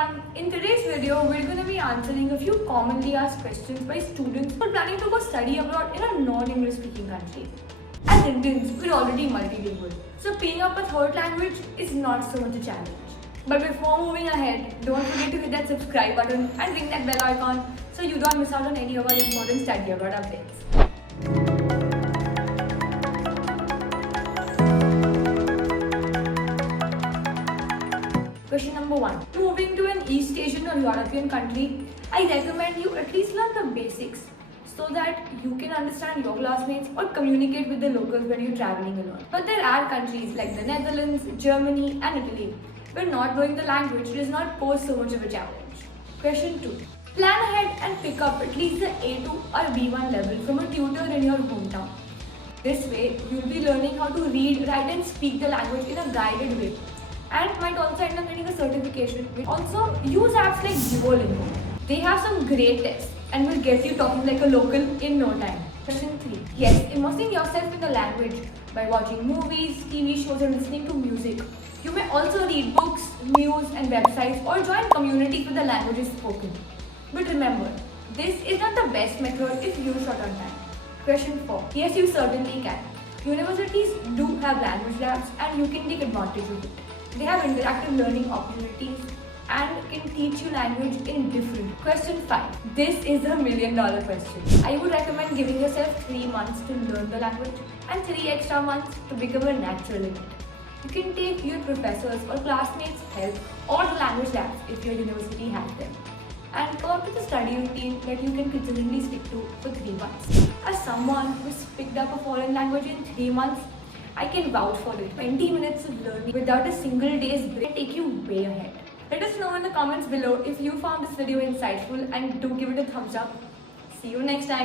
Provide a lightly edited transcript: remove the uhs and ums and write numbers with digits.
everyone, in today's video we're going to be answering a few commonly asked questions by students who are planning to go study abroad in a non-English speaking country. As Indians, we're already multilingual, so picking up a third language is not so much a challenge. But before moving ahead, don't forget to hit that subscribe button and ring that bell icon so you don't miss out on any of our important study abroad updates. Question number 1. Moving to an East Asian or European country, I recommend you at least learn the basics so that you can understand your classmates or communicate with the locals when you're traveling alone. But there are countries like the Netherlands, Germany and Italy where not knowing the language does not pose so much of a challenge. Question 2. Plan ahead and pick up at least the A2 or B1 level from a tutor in your hometown. This way, you'll be learning how to read, write and speak the language in a guided way, and might also end up getting a certification. Also, use apps like Duolingo. They have some great tests and will get you talking like a local in no time. Question 3. Yes, immersing yourself in the language by watching movies, TV shows and listening to music. You may also read books, news and websites or join communities where the language is spoken. But remember, this is not the best method if used short on time. Question 4. Yes, you certainly can. Universities do have language labs and you can take advantage of it. They have interactive learning opportunities and can teach you language in different. Question 5. This is a $1 million question. I would recommend giving yourself 3 months to learn the language and 3 extra months to become a natural in it. You can take your professors or classmates' help or the language labs if your university has them, and come up with a study routine that you can consistently stick to for 3 months. As someone who's picked up a foreign language in 3 months, I can vouch for it. 20 minutes of learning without a single day's break can take you way ahead. Let us know in the comments below if you found this video insightful and do give it a thumbs up. See you next time.